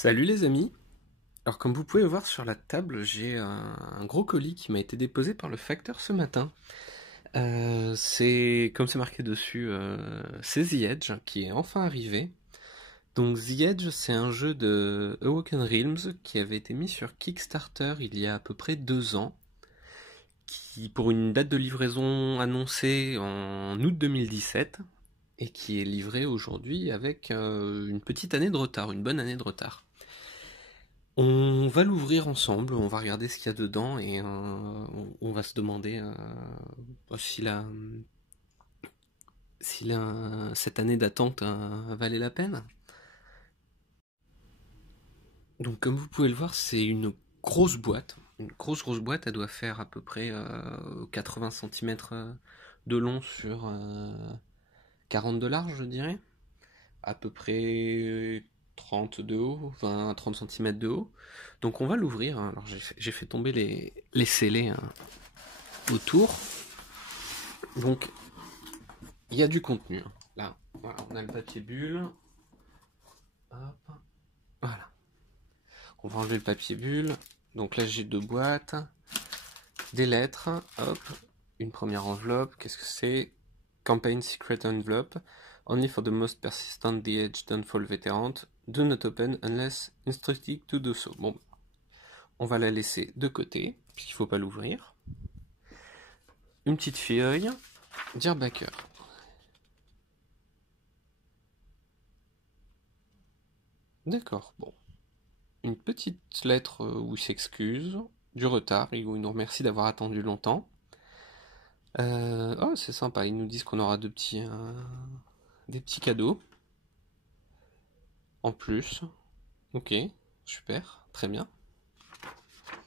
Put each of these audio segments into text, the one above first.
Salut les amis. Alors comme vous pouvez le voir sur la table, j'ai un gros colis qui m'a été déposé par le facteur ce matin. C'est comme c'est marqué dessus, c'est The Edge qui est enfin arrivé. Donc The Edge, c'est un jeu de Awoken Realms qui avait été mis sur Kickstarter il y a à peu près 2 ans, qui pour une date de livraison annoncée en août 2017 et qui est livré aujourd'hui avec une petite année de retard, une bonne année de retard. On va l'ouvrir ensemble, on va regarder ce qu'il y a dedans et on va se demander si cette année d'attente valait la peine. Donc comme vous pouvez le voir, c'est une grosse boîte. Une grosse boîte, elle doit faire à peu près 80 cm de long sur 40 de large, je dirais. À peu près 30 de haut, 20 à 30 cm de haut. Donc on va l'ouvrir. Alors j'ai fait tomber les scellés autour. Donc il y a du contenu. Là, voilà, on a le papier bulle. Hop. Voilà. On va enlever le papier bulle. Donc là j'ai 2 boîtes. Des lettres. Hop. Une première enveloppe. Qu'est-ce que c'est? Campaign Secret Envelope. Only for the most persistent The Edge Downfall veteran. Do not open unless instructed to do so. Bon, on va la laisser de côté, puisqu'il ne faut pas l'ouvrir. Une petite feuille. Dear Backer. D'accord, bon. Une petite lettre où il s'excuse du retard et où il nous remercie d'avoir attendu longtemps. Oh, c'est sympa, ils nous disent qu'on aura des petits cadeaux. En plus. Ok, super, très bien.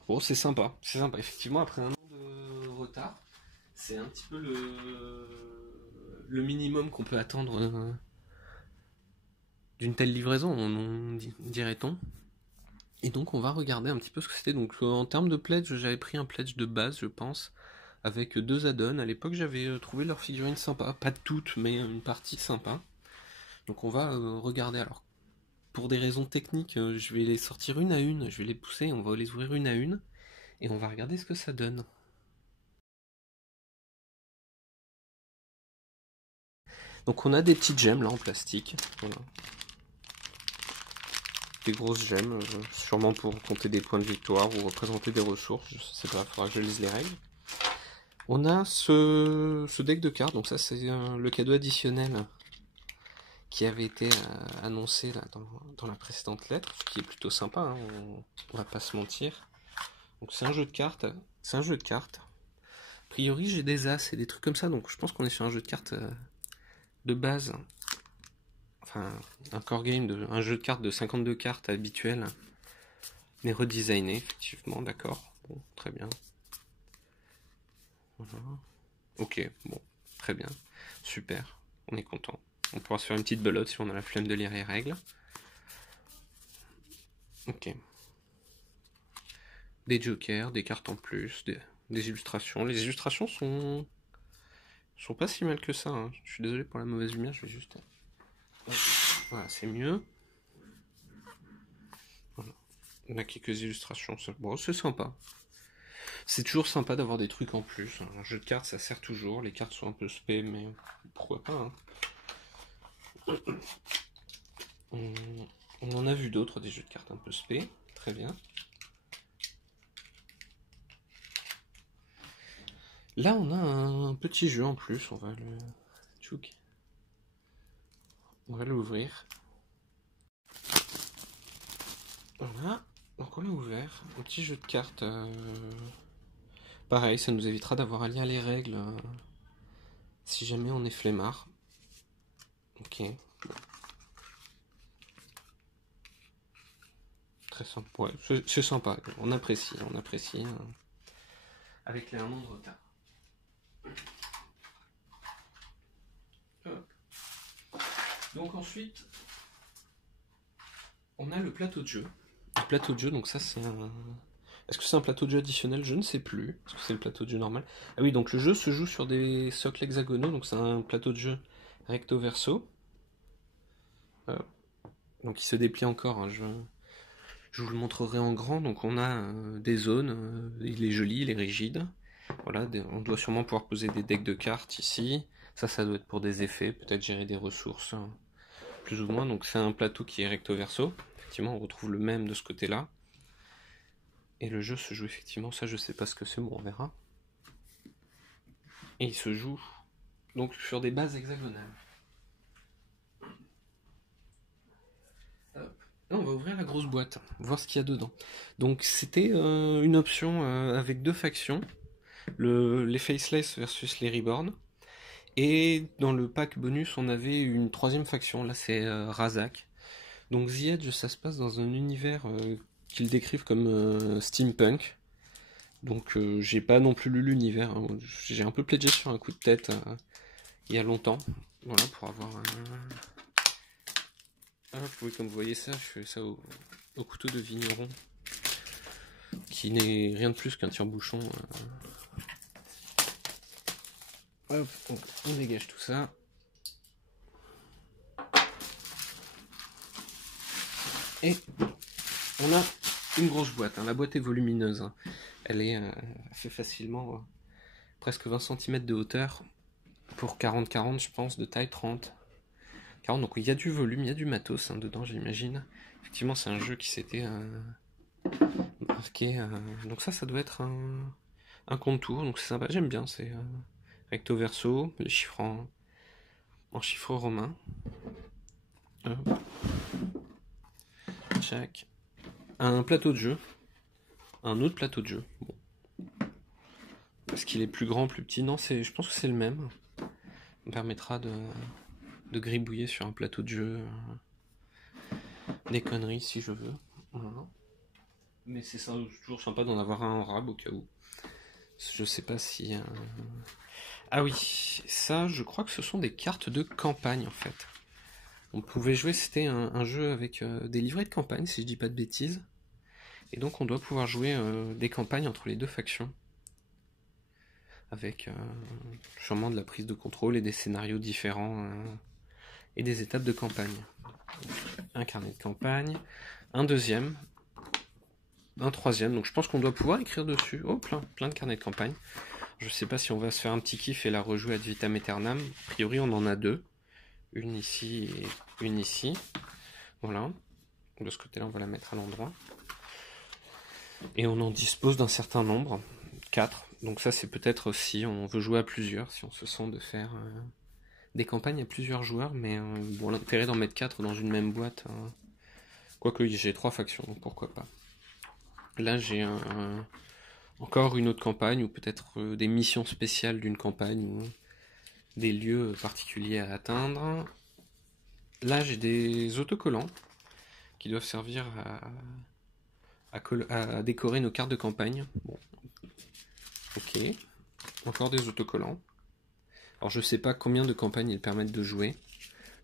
Bon, c'est sympa. Effectivement, après un an de retard, c'est un petit peu le minimum qu'on peut attendre d'une telle livraison, dirait-on. Et donc, on va regarder un petit peu ce que c'était. Donc, en termes de pledge, j'avais pris un pledge de base, je pense, avec 2 add-ons. À l'époque, j'avais trouvé leurs figurines sympas. Pas toutes, mais une partie sympa. Donc, on va regarder. Alors, pour des raisons techniques, je vais les sortir une à une. Je vais les pousser, on va les ouvrir une à une. Et on va regarder ce que ça donne. Donc on a des petites gemmes là en plastique. Voilà. Des grosses gemmes, sûrement pour compter des points de victoire ou représenter des ressources. Je sais pas, il faudra que je lise les règles. On a ce deck de cartes, donc ça c'est le cadeau additionnel qui avait été annoncé là, dans la précédente lettre, ce qui est plutôt sympa, hein, on va pas se mentir. Donc c'est un jeu de cartes. A priori j'ai des as et des trucs comme ça, donc je pense qu'on est sur un jeu de cartes de base. Enfin, un core game, un jeu de cartes de 52 cartes habituel, mais redesigné, effectivement, d'accord. Bon, très bien. Voilà. Ok, bon, très bien. Super, on est content. On pourra se faire une petite belote si on a la flemme de lire les règles. Ok. Des jokers, des cartes en plus, des illustrations. Les illustrations sont pas si mal que ça, hein. Je suis désolé pour la mauvaise lumière, je vais juste... Voilà, c'est mieux. Voilà. On a quelques illustrations. Bon, c'est sympa. C'est toujours sympa d'avoir des trucs en plus. Un jeu de cartes, ça sert toujours. Les cartes sont un peu spé, mais pourquoi pas, hein. On en a vu d'autres, des jeux de cartes un peu spé. Très bien. Là, on a un petit jeu en plus. On va l'ouvrir. Voilà. Donc on l'a ouvert. Un petit jeu de cartes. Pareil, ça nous évitera d'avoir à lire les règles si jamais on est flemmard. Ok. Très sympa. Ouais, c'est sympa. On apprécie. Avec les 1 an de retard. Hop. Donc ensuite, on a le plateau de jeu. Le plateau de jeu, donc ça c'est un... Est-ce que c'est un plateau de jeu additionnel? Je ne sais plus. Est-ce que c'est le plateau de jeu normal? Ah oui, donc le jeu se joue sur des socles hexagonaux, donc c'est un plateau de jeu recto verso. Donc il se déplie encore, hein, Je vous le montrerai en grand. Donc on a des zones, il est joli, il est rigide. Voilà, on doit sûrement pouvoir poser des decks de cartes ici. Ça doit être pour des effets, peut-être gérer des ressources, hein, plus ou moins. Donc c'est un plateau qui est recto verso. Effectivement, on retrouve le même de ce côté-là. Et le jeu se joue effectivement, ça je sais pas ce que c'est, bon on verra. Et il se joue donc sur des bases hexagonales. Hop. Là, on va ouvrir la grosse boîte, voir ce qu'il y a dedans. Donc c'était une option avec deux factions, les Faceless versus les Reborn. Et dans le pack bonus, on avait une troisième faction, là c'est Razak. Donc The Edge, ça se passe dans un univers qu'ils décrivent comme steampunk. Donc j'ai pas non plus lu l'univers, hein. J'ai un peu pledgé sur un coup de tête il y a longtemps. Voilà, pour avoir un... Ah, comme vous voyez ça, je fais ça au couteau de vigneron. Qui n'est rien de plus qu'un tire-bouchon. Hop, on dégage tout ça. Et on a une grosse boîte, hein. La boîte est volumineuse, hein. Elle fait facilement presque 20 cm de hauteur pour 40-40 je pense, de taille 30. 40, donc il y a du volume, il y a du matos hein, dedans j'imagine. Effectivement c'est un jeu qui s'était marqué, donc ça doit être un contour, donc c'est sympa, j'aime bien, c'est recto verso, les chiffres en chiffres romains. Check. Un plateau de jeu. Un autre plateau de jeu. Bon. Est-ce qu'il est plus grand, plus petit? Non, je pense que c'est le même. Ça me permettra de gribouiller sur un plateau de jeu des conneries si je veux. Voilà. Mais c'est toujours sympa d'en avoir un en rab au cas où. Je sais pas si... Ah oui, ça je crois que ce sont des cartes de campagne en fait. On pouvait jouer, c'était un jeu avec des livrets de campagne si je dis pas de bêtises. Et donc on doit pouvoir jouer des campagnes entre les deux factions. Avec sûrement de la prise de contrôle et des scénarios différents et des étapes de campagne. Un carnet de campagne, un deuxième, un troisième, donc je pense qu'on doit pouvoir écrire dessus. Oh, plein de carnets de campagne. Je sais pas si on va se faire un petit kiff et la rejouer ad vitam aeternam. A priori on en a deux. Une ici et une ici. Voilà. De ce côté-là on va la mettre à l'endroit. Et on en dispose d'un certain nombre. 4. Donc ça c'est peut-être si on veut jouer à plusieurs, si on se sent de faire des campagnes à plusieurs joueurs, mais bon, l'intérêt d'en mettre 4 dans une même boîte, quoique j'ai 3 factions, donc pourquoi pas. Là j'ai encore une autre campagne, ou peut-être des missions spéciales d'une campagne, ou des lieux particuliers à atteindre. Là j'ai des autocollants qui doivent servir à décorer nos cartes de campagne. Bon. Ok, encore des autocollants. Alors je sais pas combien de campagnes ils permettent de jouer.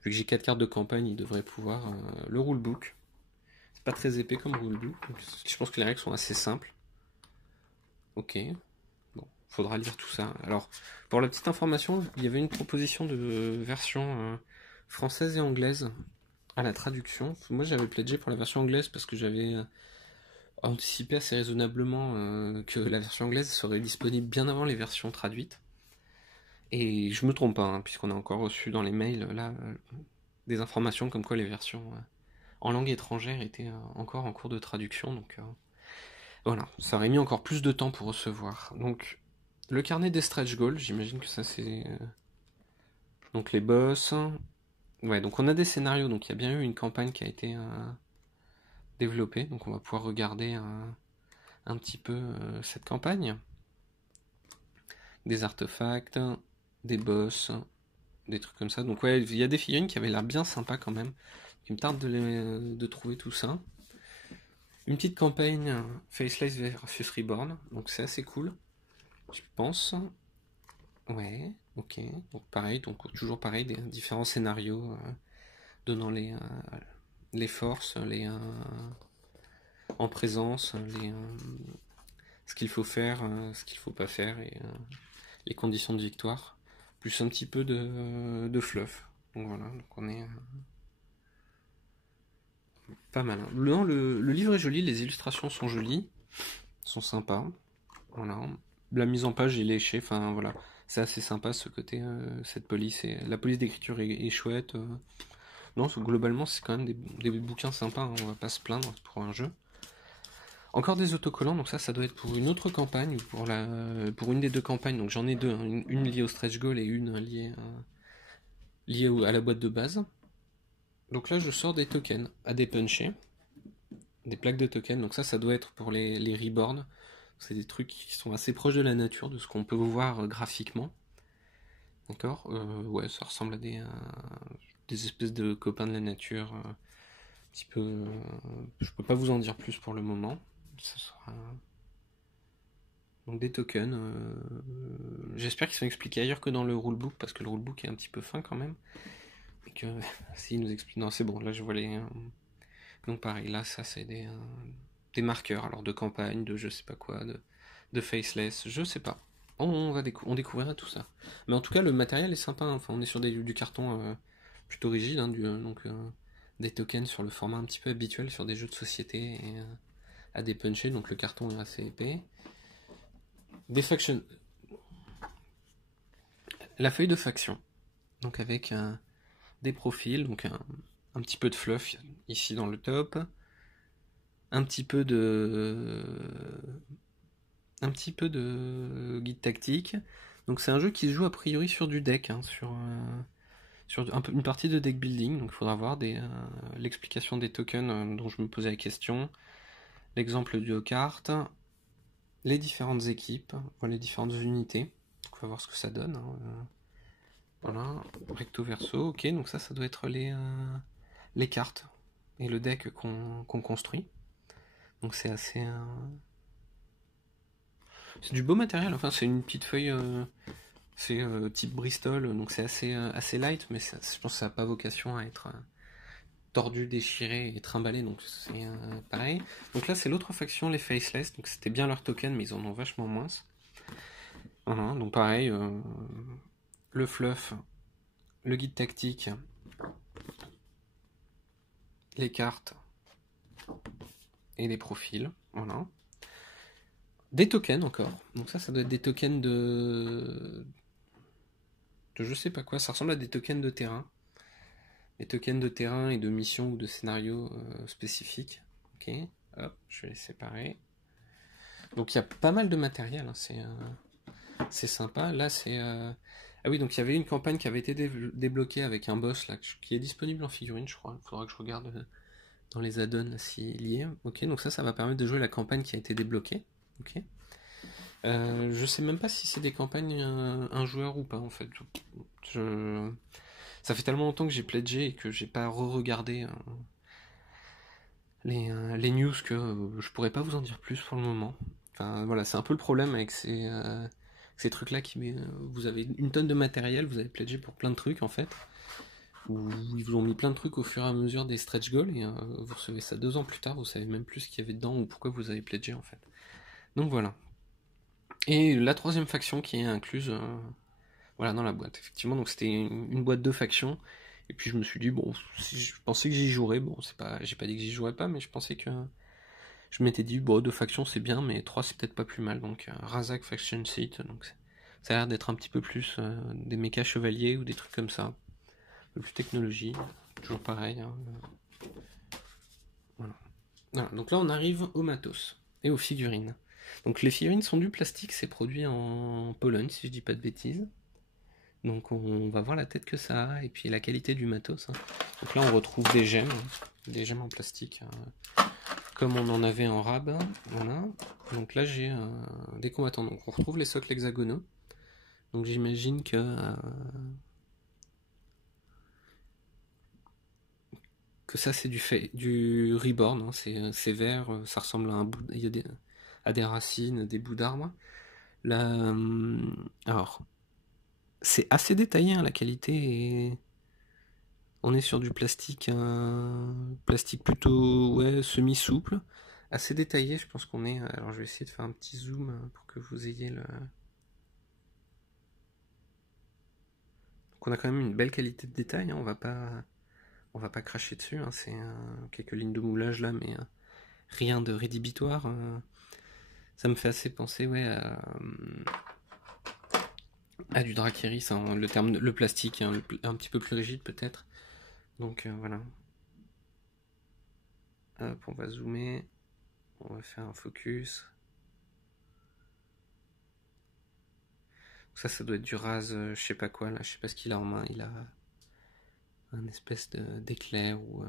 Vu que j'ai 4 cartes de campagne, il devrait pouvoir... le rulebook. C'est pas très épais comme rulebook. Je pense que les règles sont assez simples. Ok. Bon, faudra lire tout ça. Alors, pour la petite information, il y avait une proposition de version française et anglaise à la traduction. Moi j'avais pledgé pour la version anglaise parce que j'avais anticipé assez raisonnablement que la version anglaise serait disponible bien avant les versions traduites. Et je me trompe pas, hein, puisqu'on a encore reçu dans les mails là des informations comme quoi les versions en langue étrangère étaient encore en cours de traduction. Donc voilà, ça aurait mis encore plus de temps pour recevoir. Donc le carnet des stretch goals, j'imagine que ça c'est donc les boss. Ouais, donc on a des scénarios. Donc il y a bien eu une campagne qui a été développée. Donc on va pouvoir regarder un petit peu cette campagne. Des artefacts, des boss, des trucs comme ça. Donc ouais, il y a des figurines qui avaient l'air bien sympa quand même. Il me tarde de trouver tout ça. Une petite campagne Faceless versus Reborn, donc c'est assez cool, je pense. Ouais, ok. Donc pareil, donc toujours pareil, des différents scénarios donnant les forces, en présence, ce qu'il faut faire, ce qu'il faut pas faire et les conditions de victoire. Plus un petit peu de fluff. Donc voilà, donc on est Pas mal, hein. Non, le livre est joli, les illustrations sont jolies, sont sympas. Voilà. La mise en page est léchée, enfin voilà. C'est assez sympa ce côté, cette police. Et la police d'écriture est chouette. Non, globalement, c'est quand même des bouquins sympas, hein, on va pas se plaindre pour un jeu. Encore des autocollants, donc ça doit être pour une autre campagne, ou pour une des deux campagnes. Donc j'en ai deux, hein, une liée au stretch goal et une liée à la boîte de base. Donc là, je sors des tokens à dépuncher, des plaques de tokens. Donc ça doit être pour les reborn. C'est des trucs qui sont assez proches de la nature, de ce qu'on peut voir graphiquement. D'accord. Ouais, ça ressemble à des espèces de copains de la nature. Un petit peu. Je peux pas vous en dire plus pour le moment. Ça sera. Donc des tokens. J'espère qu'ils sont expliqués ailleurs que dans le rulebook, parce que le rulebook est un petit peu fin quand même. Et que s'ils nous expliquent. Non, c'est bon, là je vois les. Donc pareil, là ça c'est des marqueurs, alors de campagne, de je sais pas quoi, de faceless, je sais pas. On découvrira tout ça. Mais en tout cas, le matériel est sympa, hein. Enfin, on est sur du carton plutôt rigide, hein, donc des tokens sur le format un petit peu habituel sur des jeux de société et, à dépuncher, donc le carton est assez épais. Des factions. La feuille de faction, donc avec des profils, donc un petit peu de fluff ici dans le top, un petit peu de guide tactique. Donc c'est un jeu qui se joue a priori sur du deck, hein, sur une partie de deck building. Donc il faudra voir l'explication des tokens dont je me posais la question, l'exemple de cartes, les différentes équipes, voilà, les différentes unités. Donc on va voir ce que ça donne, hein. Voilà, recto verso, ok, donc ça doit être les cartes et le deck qu'on construit. Donc c'est assez... c'est du beau matériel, enfin c'est une petite feuille, c'est type Bristol, donc c'est assez light, mais je pense que ça n'a pas vocation à être tordu, déchiré et trimballé, donc c'est pareil. Donc là c'est l'autre faction, les Faceless, donc c'était bien leur token, mais ils en ont vachement moins. Voilà, donc pareil, le fluff, le guide tactique, les cartes et les profils, voilà. Des tokens encore, donc ça doit être des tokens de je sais pas quoi, ça ressemble à des tokens de terrain. Des tokens de terrain et de missions ou de scénarios spécifiques. Ok, hop, je vais les séparer. Donc il y a pas mal de matériel, hein, c'est sympa. Là c'est... Ah oui, donc il y avait une campagne qui avait été débloquée avec un boss là, qui est disponible en figurine, je crois. Il faudra que je regarde dans les add-ons s'il y est. Ok, donc ça va permettre de jouer la campagne qui a été débloquée. Ok. Je sais même pas si c'est des campagnes un joueur ou pas en fait. Ça fait tellement longtemps que j'ai pledgé et que j'ai pas re-regardé les news que je pourrais pas vous en dire plus pour le moment. Enfin voilà, c'est un peu le problème avec ces trucs-là vous avez une tonne de matériel, vous avez pledgé pour plein de trucs en fait. Où ils vous ont mis plein de trucs au fur et à mesure des stretch goals et vous recevez ça 2 ans plus tard, vous savez même plus ce qu'il y avait dedans ou pourquoi vous avez pledgé en fait. Donc voilà. Et la troisième faction qui est incluse voilà, dans la boîte, effectivement. Donc c'était une boîte de factions. Et puis je me suis dit, bon, si je pensais que j'y jouerais. Bon, c'est pas, j'ai pas dit que j'y jouerais pas, mais je pensais que. Je m'étais dit, bon, 2 factions c'est bien, mais 3 c'est peut-être pas plus mal. Donc Razak Faction Seat, donc ça a l'air d'être un petit peu plus des mechas chevaliers ou des trucs comme ça. Un peu plus technologie. Toujours pareil, hein. Voilà. Voilà. Donc là on arrive au matos et aux figurines. Donc les figurines sont du plastique, c'est produit en Pologne si je dis pas de bêtises. Donc on va voir la tête que ça a et puis la qualité du matos, hein. Donc là on retrouve des gemmes en plastique, comme on en avait en rab. Voilà. Donc là j'ai des combattants. Donc on retrouve les socles hexagonaux. Donc j'imagine que ça c'est du reborn, hein. C'est vert, ça ressemble à il y a à des racines, des bouts d'arbres. Là, alors c'est assez détaillé, hein, la qualité est... On est sur du plastique, plastique plutôt ouais, semi-souple, assez détaillé. Je pense qu'on est. Alors je vais essayer de faire un petit zoom pour que vous ayez le. Donc on a quand même une belle qualité de détail, hein, on va pas On va pas cracher dessus, hein, c'est quelques lignes de moulage là, mais rien de rédhibitoire. Ça me fait assez penser, ouais, à du Dracaris, hein, le plastique, hein, un petit peu plus rigide peut-être. Donc voilà. Hop, on va zoomer. On va faire un focus. Ça doit être du rase, je sais pas quoi là, je sais pas ce qu'il a en main. Il a un espèce d'éclair ou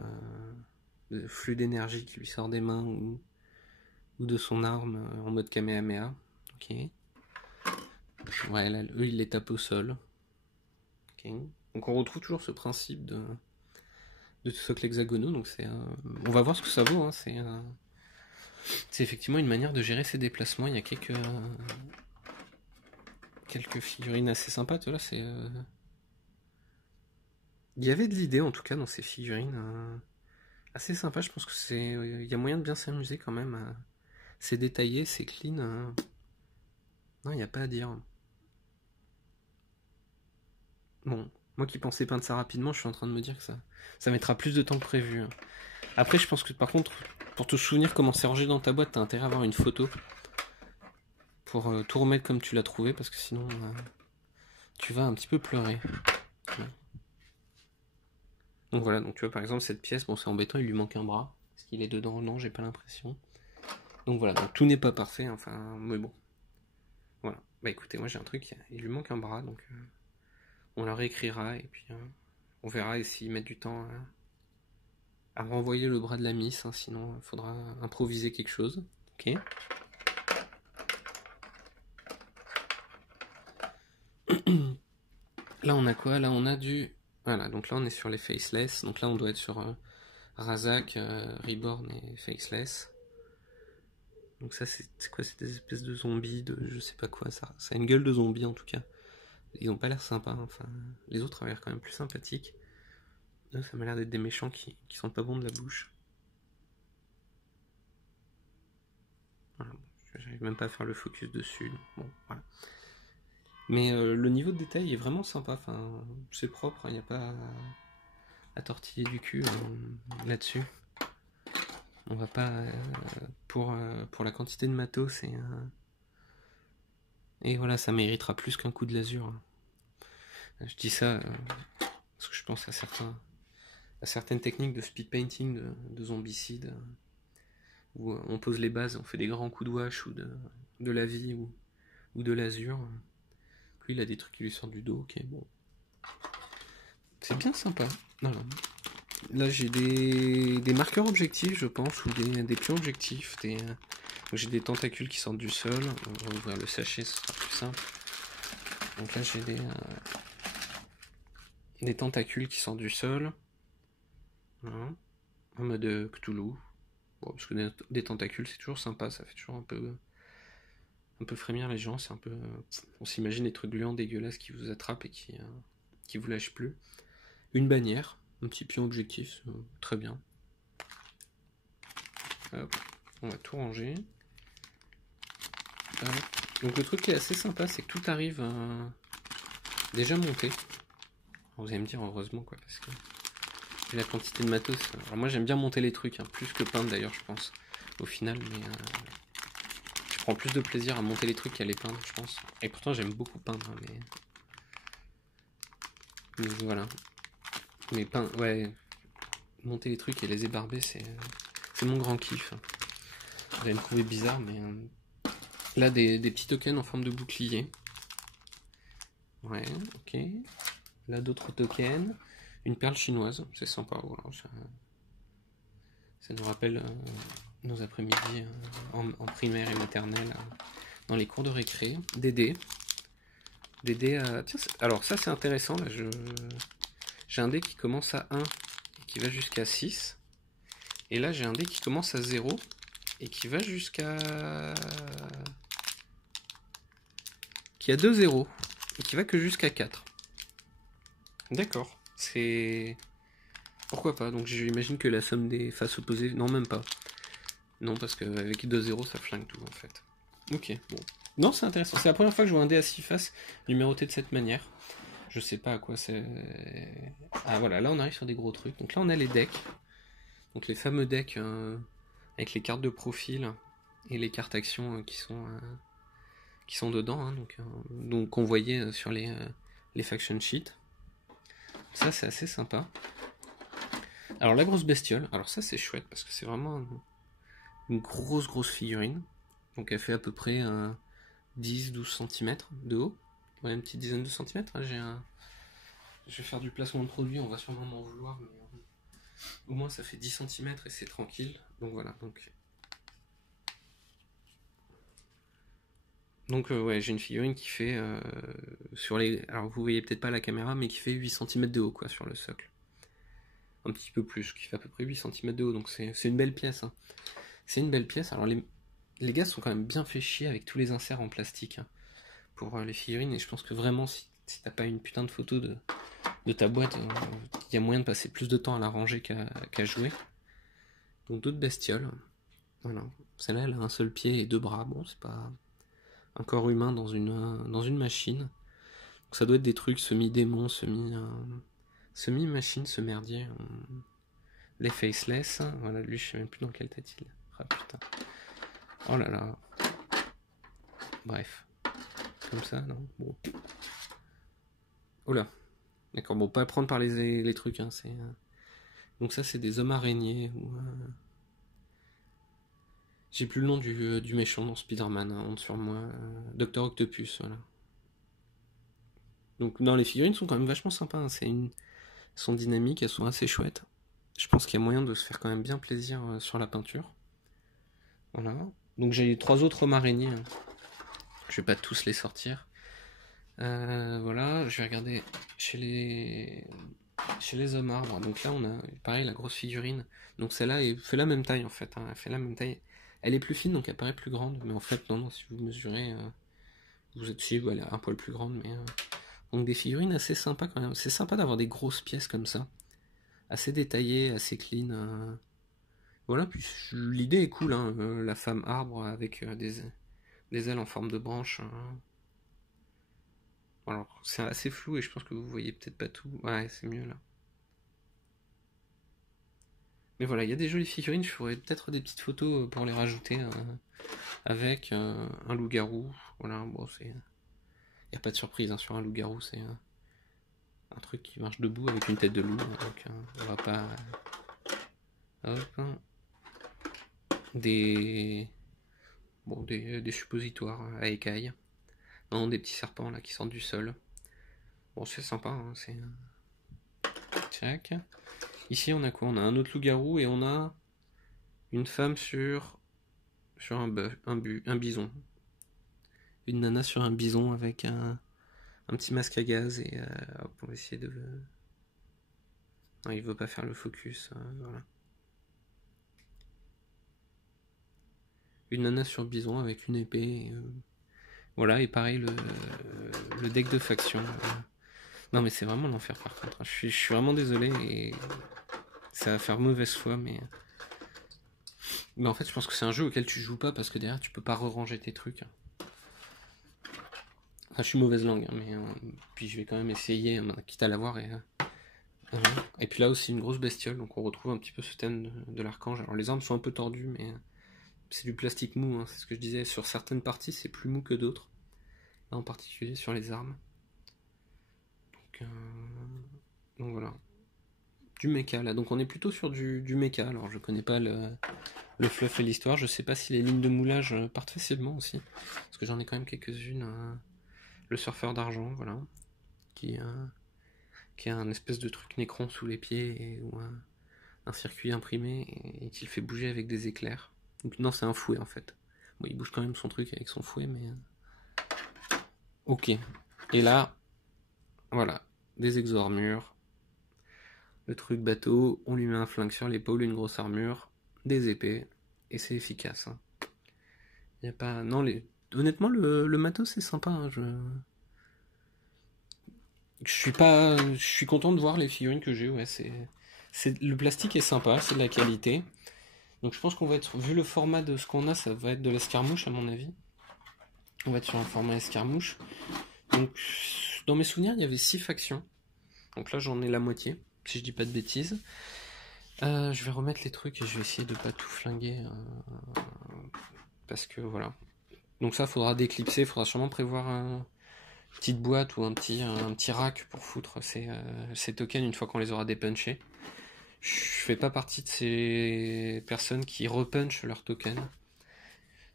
de flux d'énergie qui lui sort des mains ou de son arme en mode Kamehameha. Ok. Ouais, là, eux, ils les tapent au sol. Ok. Donc on retrouve toujours ce principe de socle hexagonaux. Donc on va voir ce que ça vaut. Hein. C'est effectivement une manière de gérer ses déplacements. Il y a quelques figurines assez sympas. Tu vois, là, il y avait de l'idée en tout cas dans ces figurines. Assez sympa. Je pense que il y a moyen de bien s'amuser quand même. C'est détaillé, c'est clean. Non, il n'y a pas à dire. Bon, moi qui pensais peindre ça rapidement, je suis en train de me dire que ça mettra plus de temps que prévu. Hein. Après, je pense que par contre, pour te souvenir comment c'est rangé dans ta boîte, t'as intérêt à avoir une photo pour tout remettre comme tu l'as trouvé, parce que sinon, tu vas un petit peu pleurer. Ouais. Donc voilà, donc tu vois par exemple cette pièce, bon c'est embêtant, il lui manque un bras. Est-ce qu'il est dedans? Non, j'ai pas l'impression. Donc voilà, donc tout n'est pas parfait, enfin, mais bon. Voilà, bah écoutez, moi j'ai un truc, il lui manque un bras, donc on le réécrira et puis on verra s'ils mettent du temps à renvoyer le bras de la miss, hein, sinon il faudra improviser quelque chose. Ok. Là on a quoi? Là on a du... Voilà, donc là on est sur les faceless, donc là on doit être sur Razak, Reborn et faceless. Donc ça c'est quoi? C'est des espèces de zombies, de je sais pas quoi, ça a une gueule de zombie en tout cas. Ils ont pas l'air sympas, hein. Enfin, les autres ont l'air quand même plus sympathiques. Là, ça m'a l'air d'être des méchants qui sentent pas bon de la bouche. Voilà, j'arrive même pas à faire le focus dessus. Bon, voilà. Mais le niveau de détail est vraiment sympa. Enfin, c'est propre, il n'y a pas à tortiller du cul là-dessus. On va pas pour la quantité de matos et voilà, ça méritera plus qu'un coup de lasur. Je dis ça parce que je pense à certaines techniques de speed painting de zombicide où on pose les bases, on fait des grands coups de wash ou de la vie ou de l'azur. Lui, il a des trucs qui lui sortent du dos, ok, bon. C'est bien sympa. Non, non. Là, j'ai des marqueurs objectifs, je pense, ou des pions objectifs. J'ai des tentacules qui sortent du sol. On va ouvrir le sachet, ce sera plus simple. Donc là, j'ai des tentacules qui sortent du sol. Voilà. En mode Cthulhu. Bon, parce que des tentacules, c'est toujours sympa, ça fait toujours un peu frémir les gens. C'est un peu... on s'imagine des trucs gluants dégueulasses qui vous attrapent et qui vous lâchent plus. Une bannière, un petit pion objectif, très bien. Hop, on va tout ranger. Hop. Donc le truc qui est assez sympa, c'est que tout arrive déjà monté. Alors, vous allez me dire heureusement quoi, parce que vu la quantité de matos. Alors moi j'aime bien monter les trucs, hein, plus que peindre d'ailleurs je pense, au final, mais je prends plus de plaisir à monter les trucs qu'à les peindre je pense. Et pourtant j'aime beaucoup peindre, hein, mais voilà. Mais ouais, monter les trucs et les ébarber, c'est mon grand kiff. Vous allez me trouver bizarre, mais là, des petits tokens en forme de bouclier. Ouais, ok. Là, d'autres tokens. Une perle chinoise, c'est sympa. Voilà, ça nous rappelle nos après-midi en primaire et maternelle dans les cours de récré. Des dés. Des dés à... Tiens, alors ça, c'est intéressant. Là, j'ai un dé qui commence à 1 et qui va jusqu'à 6. Et là, j'ai un dé qui commence à 0 et qui va jusqu'à... qui a 2 0 et qui va que jusqu'à 4. D'accord. C'est... Pourquoi pas? Donc j'imagine que la somme des faces opposées... Non, même pas. Non, parce qu'avec 2 0, ça flingue tout, en fait. Ok, bon. Non, c'est intéressant. C'est la première fois que je vois un dé à 6 faces numéroté de cette manière. Je sais pas à quoi c'est... Ah voilà, là on arrive sur des gros trucs. Donc là on a les decks. Donc les fameux decks avec les cartes de profil et les cartes actions qui sont dedans, hein, donc qu'on voyait sur les faction sheets. Ça c'est assez sympa. Alors la grosse bestiole, alors ça c'est chouette parce que c'est vraiment une grosse figurine. Donc elle fait à peu près 10-12 cm de haut. Ouais, une petite dizaine de centimètres. Hein, je vais faire du placement de produit, on va sûrement m'en vouloir, mais au moins ça fait 10 cm et c'est tranquille. Donc voilà, donc ouais, j'ai une figurine qui fait sur les... Alors vous voyez peut-être pas la caméra, mais qui fait 8 cm de haut quoi sur le socle. Un petit peu plus, qui fait à peu près 8 cm de haut, donc c'est une belle pièce. Hein. C'est une belle pièce. Alors les gars sont quand même bien fait chier avec tous les inserts en plastique hein, pour les figurines, et je pense que vraiment si t'as pas une putain de photo de ta boîte, il y a moyen de passer plus de temps à la ranger qu'à jouer. Donc d'autres bestioles. Voilà. Celle-là, elle a un seul pied et 2 bras. Bon, c'est pas un corps humain dans une machine. Donc ça doit être des trucs semi-démons, semi-machine, ce merdier. Les faceless. Voilà, lui, je sais même plus dans quelle tête il est. Ah putain. Oh là là. Bref. Comme ça, non. Bon. Oh là. D'accord, bon, pas prendre par les trucs, hein, c'est... Donc ça, c'est des hommes araignées, ou... J'ai plus le nom du méchant dans Spider-Man, hein, honte sur moi. Dr Octopus, voilà. Donc non, les figurines sont quand même vachement sympas, hein, elles sont dynamiques, elles sont assez chouettes. Je pense qu'il y a moyen de se faire quand même bien plaisir sur la peinture. Voilà. Donc j'ai 3 autres hommes araignées, hein. Je vais pas tous les sortir. Voilà, je vais regarder chez les hommes arbres. Donc là, on a pareil la grosse figurine. Donc celle-là fait la même taille en fait. Hein. Elle fait la même taille. Elle est plus fine, donc elle paraît plus grande. Mais en fait, non, si vous mesurez, vous êtes suivre, elle est un poil plus grande. Mais donc des figurines assez sympas quand même. C'est sympa d'avoir des grosses pièces comme ça, assez détaillées, assez clean. Voilà, puis l'idée est cool. Hein. La femme arbre avec des ailes en forme de branche. Alors, c'est assez flou et je pense que vous voyez peut-être pas tout. Ouais, c'est mieux là. Mais voilà, il y a des jolies figurines, je ferai peut-être des petites photos pour les rajouter avec un loup-garou. Voilà, bon, c'est. Il n'y a pas de surprise hein, sur un loup-garou, c'est un truc qui marche debout avec une tête de loup. Donc, on va pas. Hop. Des. Bon, des suppositoires à écailles. Non, des petits serpents là qui sortent du sol. Bon, c'est sympa, hein, c'est. Tchac. Ici, on a quoi? On a un autre loup-garou et on a une femme sur un bison. Une nana sur un bison avec un petit masque à gaz et hop, on va essayer de... Non, il veut pas faire le focus, voilà. Une nana sur bison avec une épée. Voilà, et pareil, le deck de faction. Non, mais c'est vraiment l'enfer par contre. Je suis vraiment désolé et ça va faire mauvaise foi, mais en fait, je pense que c'est un jeu auquel tu joues pas parce que derrière, tu peux pas re-ranger tes trucs. Enfin, je suis mauvaise langue, hein, mais puis je vais quand même essayer, quitte à l'avoir. Et puis là aussi, une grosse bestiole, donc on retrouve un petit peu ce thème de l'archange. Alors les armes sont un peu tordues, mais c'est du plastique mou, hein, c'est ce que je disais. Sur certaines parties, c'est plus mou que d'autres. Là, en particulier sur les armes. Donc voilà. Du mecha là, donc on est plutôt sur du mecha. Alors je connais pas le fluff et l'histoire, je sais pas si les lignes de moulage partent facilement aussi, parce que j'en ai quand même quelques-unes. Le surfeur d'argent, voilà, qui a un espèce de truc Nécron sous les pieds ou un circuit imprimé et qui le fait bouger avec des éclairs. Donc non, c'est un fouet en fait. Bon, il bouge quand même son truc avec son fouet, mais ok. Et là, voilà, des exo-armures. Le truc bateau, on lui met un flingue sur l'épaule, une grosse armure, des épées, et c'est efficace. Hein. Y a pas... Non, honnêtement, le matos c'est sympa. Hein, je suis content de voir les figurines que j'ai. Ouais, le plastique est sympa, c'est de la qualité. Donc je pense qu'on va être, vu le format de ce qu'on a, ça va être de l'escarmouche à mon avis. On va être sur un format escarmouche. Donc dans mes souvenirs, il y avait 6 factions. Donc là, j'en ai la moitié, si je dis pas de bêtises. Je vais remettre les trucs et je vais essayer de pas tout flinguer. Parce que voilà. Donc ça, faudra déclipser, faudra sûrement prévoir une petite boîte ou un petit rack pour foutre ces tokens une fois qu'on les aura dépunchés. Je fais pas partie de ces personnes qui repunchent leurs tokens.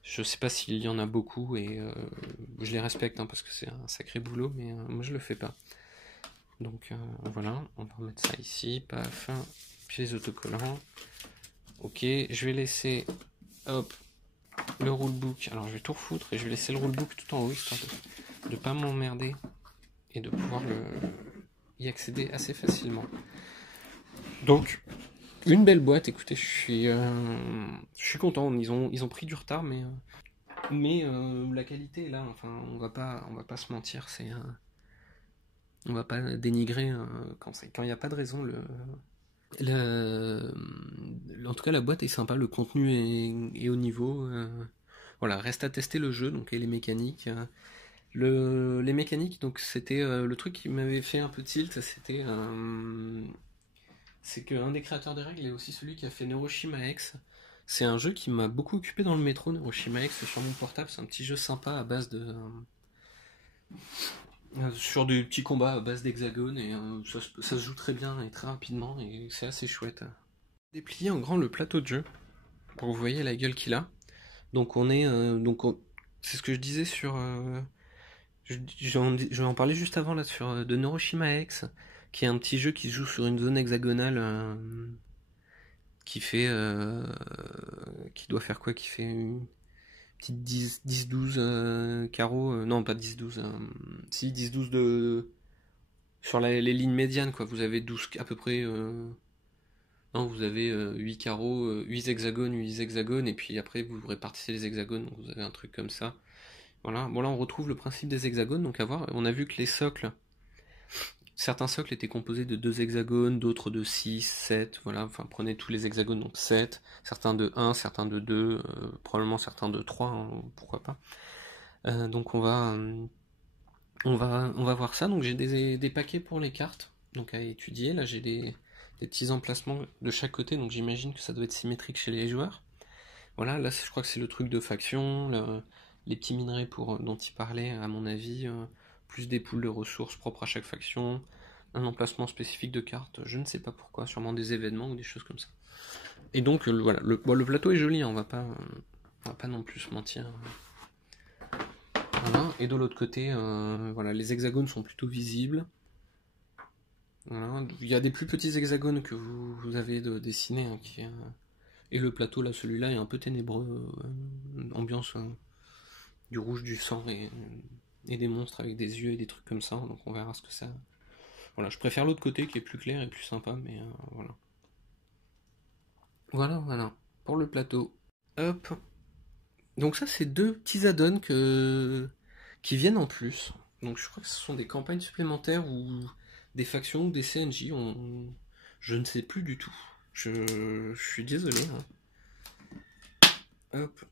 Je sais pas s'il y en a beaucoup et je les respecte parce que c'est un sacré boulot, mais moi je le fais pas. Donc voilà, on va remettre ça ici, paf, puis les autocollants. Ok, je vais laisser, hop, le rulebook. Alors je vais tout refoutre et je vais laisser le rulebook tout en haut, histoire de pas m'emmerder et de pouvoir y accéder assez facilement. Donc, une belle boîte, écoutez, je suis content, ils ont pris du retard, mais la qualité est là, enfin, on va pas se mentir, on va pas dénigrer quand il n'y a pas de raison. En tout cas, la boîte est sympa, le contenu est au niveau. Voilà, reste à tester le jeu, donc et les mécaniques. Les mécaniques, donc c'était le truc qui m'avait fait un peu tilt, c'est qu'un des créateurs des règles est aussi celui qui a fait Neuroshima X. C'est un jeu qui m'a beaucoup occupé dans le métro, Neuroshima X, c'est sur mon portable, c'est un petit jeu sympa à base de... sur des petits combats à base d'hexagone, et ça se joue très bien et très rapidement, et c'est assez chouette. Déplier en grand le plateau de jeu, pour que vous voyez la gueule qu'il a. Donc on est... c'est ce que je disais sur... je vais en parler juste avant là, sur de Neuroshima X, qui est un petit jeu qui se joue sur une zone hexagonale qui doit faire quoi, qui fait une petite 10-12 carreaux, non pas 10-12, si 10-12 sur les lignes médianes, quoi. Vous avez 12 à peu près, non, vous avez 8 carreaux, 8 hexagones, 8 hexagones, et puis après vous répartissez les hexagones, donc vous avez un truc comme ça. Voilà, bon là on retrouve le principe des hexagones, donc à voir. On a vu que les socles, certains socles étaient composés de 2 hexagones, d'autres de 6, 7, voilà, enfin prenez tous les hexagones, donc 7, certains de 1, certains de 2, probablement certains de 3, pourquoi pas. Donc on va voir ça, donc j'ai des paquets pour les cartes, donc à étudier, là j'ai des petits emplacements de chaque côté, donc j'imagine que ça doit être symétrique chez les joueurs. Voilà, là je crois que c'est le truc de faction, les petits minerais dont il parlait, à mon avis, plus des poules de ressources propres à chaque faction, un emplacement spécifique de cartes, je ne sais pas pourquoi, sûrement des événements ou des choses comme ça. Et donc voilà, le plateau est joli, on va pas non plus se mentir. Voilà. Et de l'autre côté, voilà, les hexagones sont plutôt visibles. Voilà. Il y a des plus petits hexagones que vous avez dessinés, et le plateau là, celui-là est un peu ténébreux, ambiance du rouge, du sang et des monstres avec des yeux et des trucs comme ça, donc on verra ce que ça... Voilà, je préfère l'autre côté qui est plus clair et plus sympa, mais voilà. Voilà, pour le plateau. Hop. Donc ça, c'est 2 petits add-ons qui viennent en plus. Donc je crois que ce sont des campagnes supplémentaires ou des factions ou des CNJ, je ne sais plus du tout. Je suis désolé. Hop.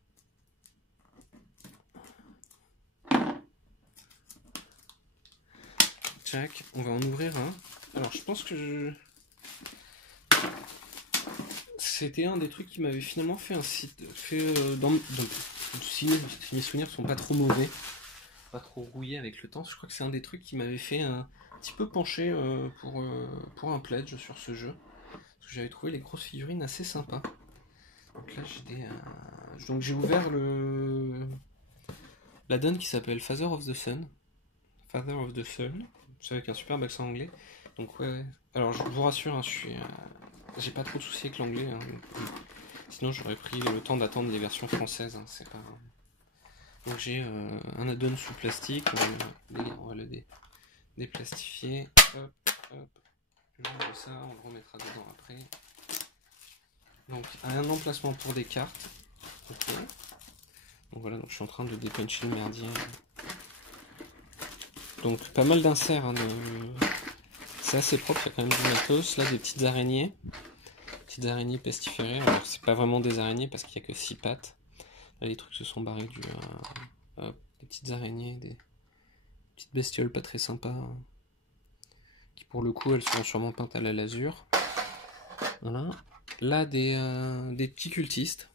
Tac, on va en ouvrir un. Alors je pense que c'était un des trucs qui m'avait finalement fait un site. Si mes souvenirs sont pas trop mauvais, pas trop rouillés avec le temps, je crois que c'est un des trucs qui m'avait fait un petit peu pencher pour un pledge sur ce jeu. Parce que j'avais trouvé les grosses figurines assez sympas. Donc là j'ai ouvert la donne qui s'appelle Father of the Sun. Father of the Sun. C'est avec un superbe accent anglais. Donc ouais. Alors je vous rassure, j'ai pas trop de soucis avec l'anglais. Sinon j'aurais pris le temps d'attendre les versions françaises. C'est pas. Donc j'ai un add-on sous plastique. On va le déplastifier. Hop, hop. J'enlève ça, on le remettra dedans après. Donc un emplacement pour des cartes. Okay. Donc voilà, donc je suis en train de dépuncher le merdier. Donc pas mal d'inserts. C'est assez propre, il y a quand même du matos. Là des petites araignées. Petites araignées pestiférées. Alors c'est pas vraiment des araignées parce qu'il n'y a que 6 pattes. Là les trucs se sont barrés des petites araignées, des petites bestioles pas très sympas, qui pour le coup elles seront sûrement peintes à la lasure. Voilà. Là des petits cultistes.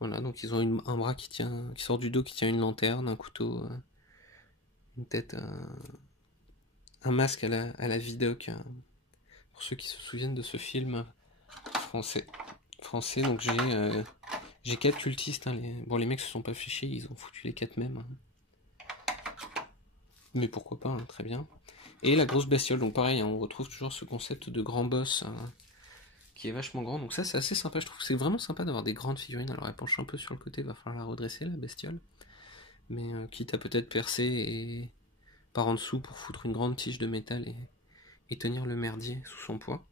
Voilà, donc ils ont un bras qui sort du dos, qui tient une lanterne, un couteau, une tête, un masque à la Vidocq. Pour ceux qui se souviennent de ce film français. Donc j'ai 4 cultistes. Hein, les mecs se sont pas fichés, ils ont foutu les 4 mêmes. Hein. Mais pourquoi pas, hein, très bien. Et la grosse bestiole, donc pareil, hein, on retrouve toujours ce concept de grand boss qui est vachement grand. Donc ça c'est assez sympa, je trouve que c'est vraiment sympa d'avoir des grandes figurines. Alors elle penche un peu sur le côté, va falloir la redresser la bestiole. Mais quitte à peut-être percer et par en dessous pour foutre une grande tige de métal et tenir le merdier sous son poids.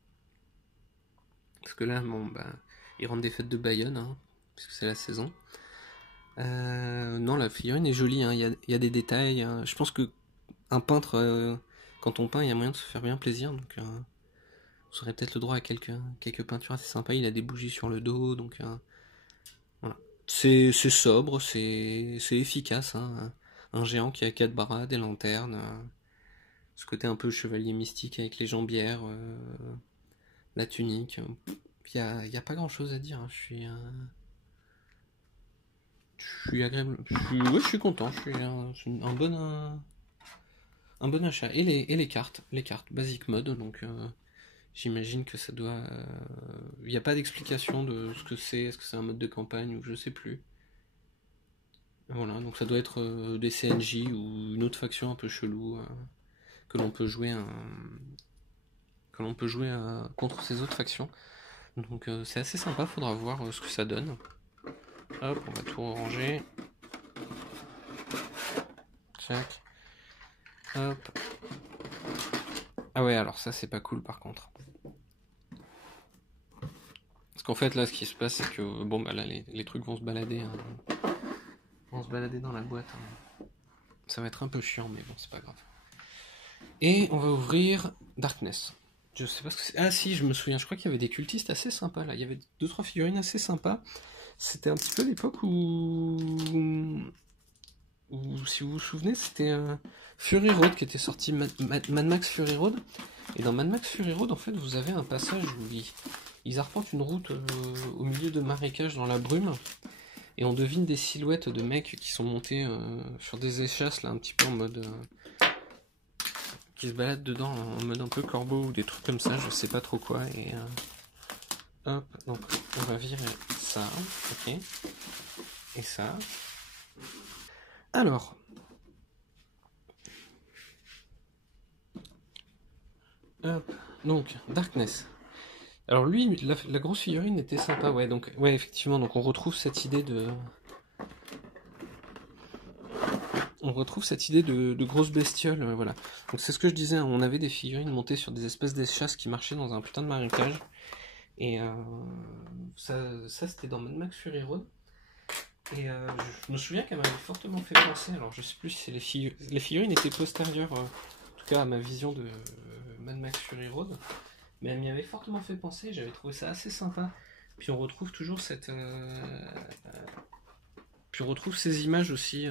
Parce que là, bon, bah, ils rentrent des fêtes de Bayonne, hein, puisque c'est la saison. Non, la figurine est jolie, hein, y a des détails. Hein. Je pense que un peintre, quand on peint, il y a moyen de se faire bien plaisir. Donc, vous aurez peut-être le droit à quelques peintures assez sympas. Il a des bougies sur le dos, donc voilà. C'est sobre, c'est efficace. Hein. Un géant qui a 4 bras, des lanternes. Ce côté un peu chevalier mystique avec les jambières, la tunique. Y a pas grand chose à dire. Hein. Je suis agréable. Je suis content. C'est un bon achat. Et les cartes. Les cartes, basic mode. Donc j'imagine que ça doit. Il n'y a pas d'explication de ce que c'est. Est-ce que c'est un mode de campagne ou je sais plus. Voilà, donc ça doit être des CNJ ou une autre faction un peu chelou que l'on peut jouer contre ces autres factions. Donc c'est assez sympa, faudra voir ce que ça donne. Hop, on va tout ranger. Tac. Hop. Ah ouais, alors ça c'est pas cool par contre. Parce qu'en fait là ce qui se passe c'est que bon bah là les trucs vont se balader. Hein. Vont se balader dans la boîte. Hein. Ça va être un peu chiant mais bon c'est pas grave. Et on va ouvrir Darkness. Je sais pas ce que c'est. Ah si, je me souviens, je crois qu'il y avait des cultistes assez sympas là. Il y avait 2-3 figurines assez sympas. C'était un petit peu l'époque où si vous vous souvenez, c'était Fury Road qui était sorti, Mad Max Fury Road. Et dans Mad Max Fury Road, en fait, vous avez un passage où ils arpentent une route au milieu de marécages dans la brume. Et on devine des silhouettes de mecs qui sont montés sur des échasses là, un petit peu en mode... qui se baladent dedans en mode un peu corbeau ou des trucs comme ça, je sais pas trop quoi. Et hop, donc on va virer ça, ok, et ça. Alors, hop, donc Darkness. Alors lui, la grosse figurine était sympa, ouais. Donc ouais, effectivement, donc on retrouve cette idée de grosse bestiole, voilà. Donc c'est ce que je disais, hein, on avait des figurines montées sur des espèces d'échasses qui marchaient dans un putain de marécage. Et ça c'était dans Mad Max Fury Road. Et je me souviens qu'elle m'avait fortement fait penser, alors je sais plus si les figurines étaient postérieures, en tout cas à ma vision de Mad Max Fury Road, mais elle m'y avait fortement fait penser, j'avais trouvé ça assez sympa. Puis on retrouve toujours puis on retrouve ces images aussi,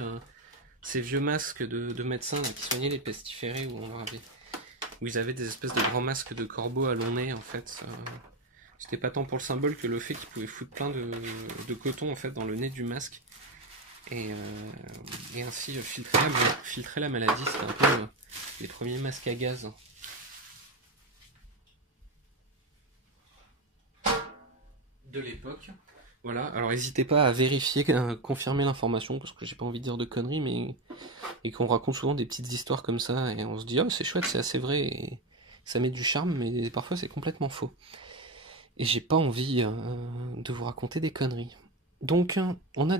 ces vieux masques de médecins là, qui soignaient les pestiférés, où ils avaient des espèces de grands masques de corbeaux à long nez en fait. C'était pas tant pour le symbole que le fait qu'ils pouvaient foutre plein de coton en fait dans le nez du masque et ainsi filtrer la maladie. C'était un peu les premiers masques à gaz de l'époque. Voilà, alors n'hésitez pas à vérifier, confirmer l'information, parce que j'ai pas envie de dire de conneries, et qu'on raconte souvent des petites histoires comme ça, et on se dit, oh c'est chouette, c'est assez vrai, et ça met du charme, mais parfois c'est complètement faux. Et j'ai pas envie de vous raconter des conneries. Donc, on a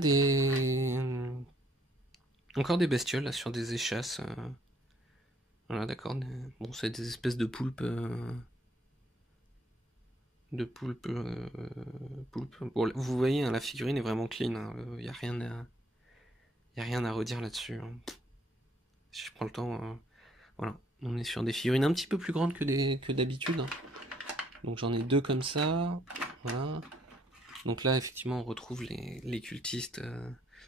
encore des bestioles là sur des échasses. Voilà, d'accord. Bon, c'est des espèces de poulpes. Poulpes. Bon, vous voyez, hein, la figurine est vraiment clean. Il n'y a rien à redire là-dessus. Hein. Si je prends le temps. Voilà. On est sur des figurines un petit peu plus grandes que d'habitude. Hein. Donc j'en ai 2 comme ça. Voilà. Donc là, effectivement, on retrouve les cultistes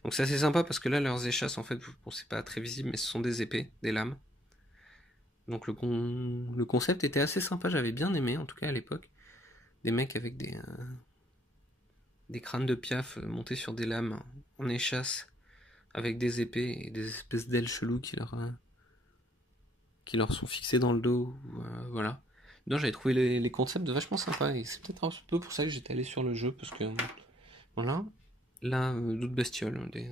Donc c'est assez sympa parce que là, leurs échasses, en fait, bon, c'est pas très visible, mais ce sont des épées, des lames. Donc le concept était assez sympa, j'avais bien aimé, en tout cas à l'époque. Des mecs avec des crânes de piaf montés sur des lames en échasse, avec des épées et des espèces d'ailes cheloues qui leur sont fixées dans le dos. Voilà. Non, j'avais trouvé les concepts vachement sympas, et c'est peut-être un peu pour ça que j'étais allé sur le jeu, parce que voilà. Là, d'autres bestioles, des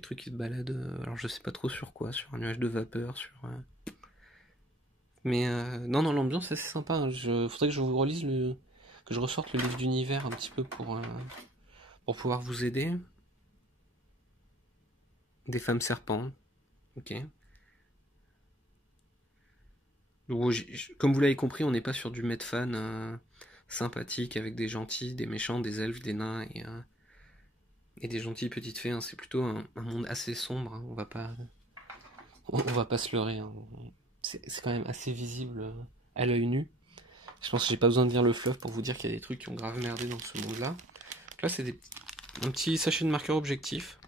trucs qui se baladent, alors je sais pas trop sur quoi, sur un nuage de vapeur, sur. Mais non, non, l'ambiance c'est assez sympa. Hein. Faudrait que je vous relise que je ressorte le livre d'univers un petit peu pour pouvoir vous aider. Des femmes serpents, ok. Donc, comme vous l'avez compris, on n'est pas sur du Medfan sympathique avec des gentils, des méchants, des elfes, des nains et des gentilles petites fées. Hein. C'est plutôt un monde assez sombre. Hein. On va pas se leurrer. Hein. C'est quand même assez visible à l'œil nu. Je pense que j'ai pas besoin de lire le fleuve pour vous dire qu'il y a des trucs qui ont grave merdé dans ce monde-là. Donc là, c'est un petit sachet de marqueur objectif.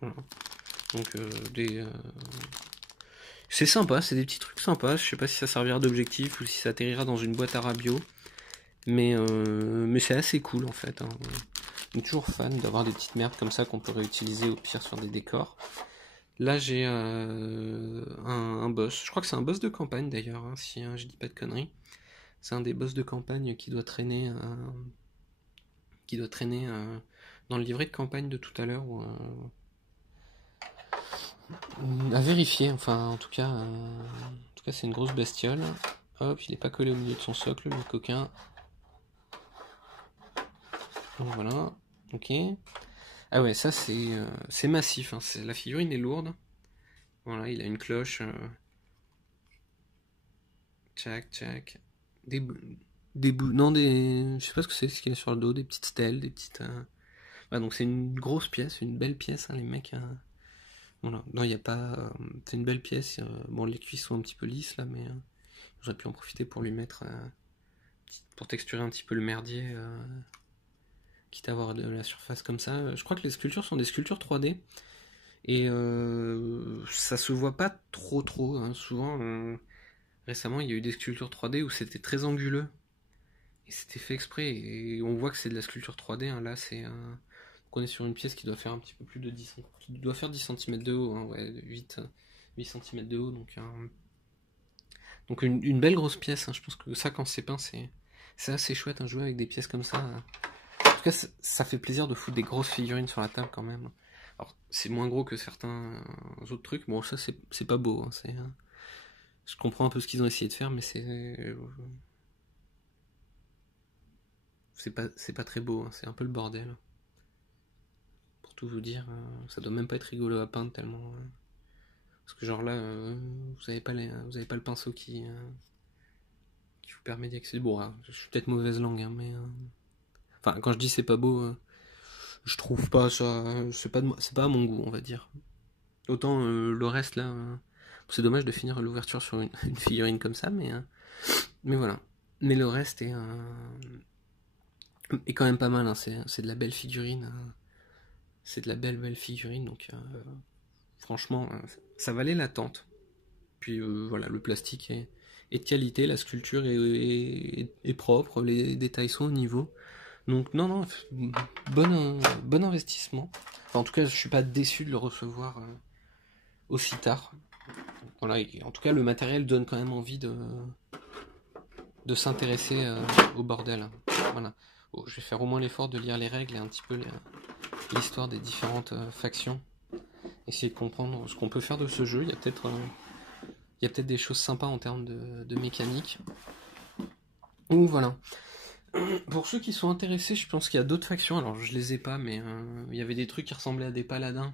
Voilà. Donc c'est sympa, c'est des petits trucs sympas. Je sais pas si ça servira d'objectif ou si ça atterrira dans une boîte à rabio. Mais c'est assez cool en fait. Hein. On est toujours fan d'avoir des petites merdes comme ça qu'on peut réutiliser au pire sur des décors. Là j'ai un boss. Je crois que c'est un boss de campagne d'ailleurs, hein, si je dis pas de conneries. C'est un des boss de campagne qui doit traîner dans le livret de campagne de tout à l'heure. À vérifier, enfin en tout cas c'est une grosse bestiole. Hop, il est pas collé au milieu de son socle, le coquin. Donc voilà, ok. Ah ouais, ça c'est massif, hein. La figurine est lourde. Voilà, il a une cloche. Tchac, tchac. Des, non, je sais pas ce qu'il y a sur le dos, des petites stèles, des petites. Ah, donc c'est une grosse pièce, une belle pièce, hein, les mecs. Voilà. Non, il n'y a pas. C'est une belle pièce. Bon, les cuisses sont un petit peu lisses là, mais j'aurais pu en profiter pour lui mettre. Pour texturer un petit peu le merdier. Quitte à avoir de la surface comme ça. Je crois que les sculptures sont des sculptures 3D. Et ça se voit pas trop. Hein. Souvent, récemment, il y a eu des sculptures 3D où c'était très anguleux. Et c'était fait exprès. Et on voit que c'est de la sculpture 3D. Hein. Là, on est sur une pièce qui doit faire un petit peu plus de 10 qui doit faire 10 cm de haut. Hein. Ouais, 8 cm de haut. Donc une belle grosse pièce. Hein. Je pense que ça, quand c'est peint, c'est assez chouette. Hein, jouer avec des pièces comme ça. En tout cas, ça fait plaisir de foutre des grosses figurines sur la table quand même. Alors, c'est moins gros que certains autres trucs. Bon, ça, c'est pas beau. Hein, je comprends un peu ce qu'ils ont essayé de faire, mais c'est pas très beau. Hein, c'est un peu le bordel. Pour tout vous dire, ça doit même pas être rigolo à peindre tellement. Parce que genre là, vous avez pas le pinceau qui vous permet d'y accéder. Bon, je suis peut-être mauvaise langue, hein, mais enfin, quand je dis c'est pas beau, je trouve pas ça. C'est pas à mon goût, on va dire. Autant le reste là, c'est dommage de finir l'ouverture sur une figurine comme ça, mais voilà. Mais le reste est quand même pas mal. Hein. C'est de la belle figurine. C'est de la belle figurine. Donc franchement, ça valait l'attente. Puis voilà, le plastique est de qualité, la sculpture est propre, les détails sont au niveau. Donc non, bon investissement. Enfin, en tout cas, je suis pas déçu de le recevoir aussi tard. Voilà, et en tout cas, le matériel donne quand même envie de s'intéresser au bordel. Voilà. Bon, je vais faire au moins l'effort de lire les règles et un petit peu l'histoire des différentes factions. Essayer de comprendre ce qu'on peut faire de ce jeu. Il y a peut-être des choses sympas en termes de mécanique. Donc voilà. Pour ceux qui sont intéressés, je pense qu'il y a d'autres factions. Alors je les ai pas, mais il y avait des trucs qui ressemblaient à des paladins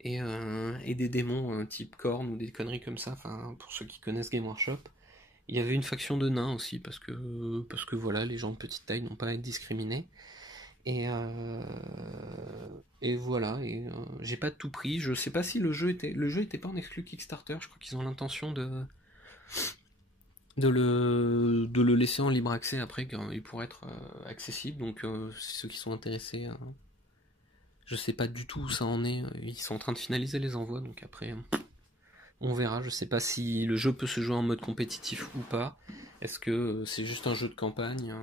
et des démons type cornes ou des conneries comme ça. Enfin, pour ceux qui connaissent Game Workshop. Il y avait une faction de nains aussi, parce que voilà, les gens de petite taille n'ont pas à être discriminés. Et, et voilà, j'ai pas tout pris. Je sais pas si le jeu était pas en exclu Kickstarter. Je crois qu'ils ont l'intention de le laisser en libre accès après, quand il pourrait être accessible. Donc ceux qui sont intéressés, Je sais pas du tout où ça en est. Ils sont en train de finaliser les envois, donc après, on verra. Je sais pas si le jeu peut se jouer en mode compétitif ou pas. Est-ce que c'est juste un jeu de campagne?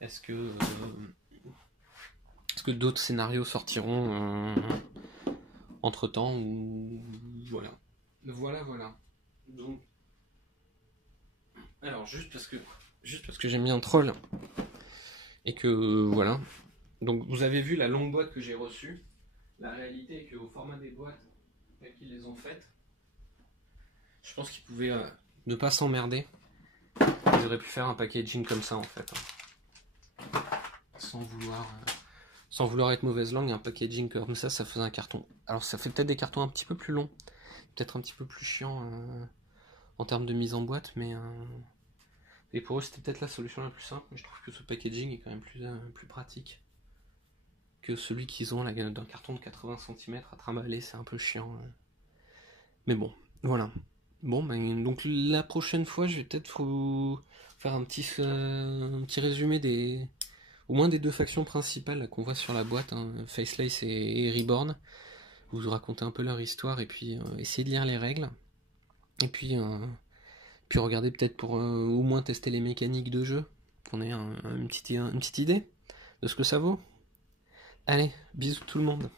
Est-ce que d'autres scénarios sortiront entre temps ou voilà. Voilà. Donc, alors juste parce que j'aime bien Troll et que voilà. Donc vous avez vu la longue boîte que j'ai reçue. La réalité est qu'au format des boîtes telles qu'ils les ont faites, je pense qu'ils pouvaient ne pas s'emmerder. Ils auraient pu faire un packaging comme ça en fait, hein. Sans vouloir être mauvaise langue, un packaging comme ça faisait un carton. Alors ça fait peut-être des cartons un petit peu plus longs, peut-être un petit peu plus chiant en termes de mise en boîte, mais et pour eux c'était peut-être la solution la plus simple. Mais je trouve que ce packaging est quand même plus pratique que celui qu'ils ont là, d'un carton de 80 cm à trimballer, c'est un peu chiant. Mais bon, voilà. Bon, ben, donc la prochaine fois, je vais peut-être vous faire un petit résumé au moins des deux factions principales qu'on voit sur la boîte, hein, Facelace et Reborn. Vous raconter un peu leur histoire et puis essayer de lire les règles. Et puis regarder peut-être pour au moins tester les mécaniques de jeu, qu'on ait une petite idée de ce que ça vaut. Allez, bisous tout le monde.